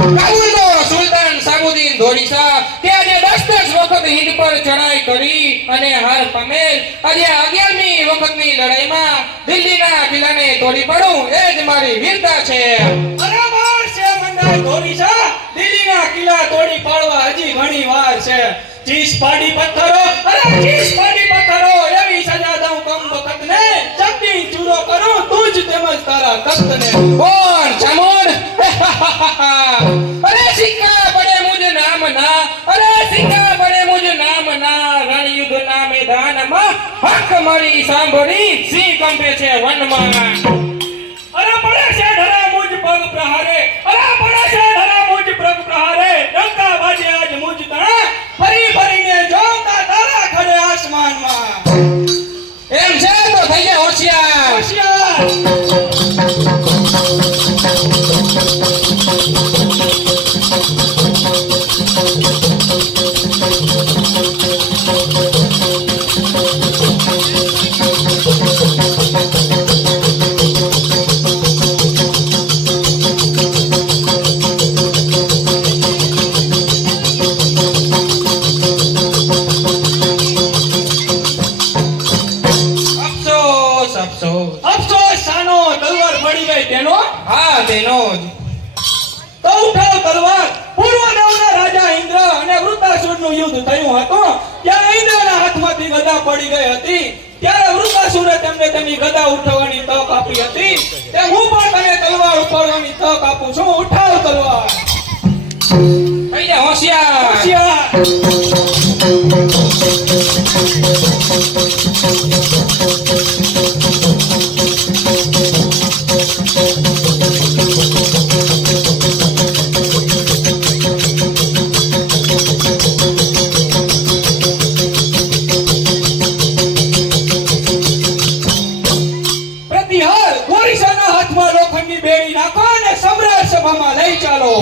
કાબુલનો સુલતાન સાબુદ્દીન ધોળીસા કે આજે 10 વખત હિંદ પર ચઢાઈ કરી અને હાર પામેલ આજે 11મી વખતની લડાઈમાં દિલ્હીના કિલ્લાને તોડી પાડું એ જ મારી વીરતા છે. બરાબર છે મંડાઈ ધોળીસા, દિલ્હીના કિલ્લા તોડી પાડવા હજી ઘણી વાર છે. ચીસ પાડી પથ્થરો, અરે ચીસ પાડી પથ્થરો, એવી સજા દઉં કમ વખતને, ચપટી ચૂરો કરું તું જ તેમજ તારા તખ્તને. કોણ ચામુંડ? અરે સિક્કા પડે મુજ નામ ના, અરે સિક્કા પડે મુજ નામ ના, રણયુદ્ધ ના મેદાનમાં હક મારી સાંભળી સિંહ કંપે છે વનમાં. અરે પડે છે ધરા મુજ પગ પ્રહારે, અરે પડે છે ધરા મુજ પગ પ્રહારે, ડંકા વાજે આજ મુજ તણા, ફરી ફરીને જોતા તારા ખડે આસમાનમાં. એમ છે તો થઈ જાય હોશિયાર. હોશિયાર. અફસોસ અફસોસ. અફસોસ સાનો, તલવાર પડી ગઈ તેનો. હા તેનો જ. તો ઉઠાવ તલવાર. પૂર્વદેવના રાજા ઇન્દ્ર અને વૃત્તાસુરનું યુદ્ધ થયું હતું. ત્યારે ઇન્દ્રના હાથમાંથી ગદા પડી ગઈ હતી. ત્યારે વૃત્તાસુરે તેમને તેમની ગદા ઉઠાવવાની તક આપી હતી. તેમ હું પણ તને તલવાર ઉપાડવાની તક આપું છું. ઉઠાવ તલવાર. થઈ જાય હોશિયાર. હોશિયાર. પ્રતિહાર. ઓરિસ્સાના હાથમાં લોખંડની બેડી નાખો અને સમ્રાટ સભામાં લઈ ચાલો.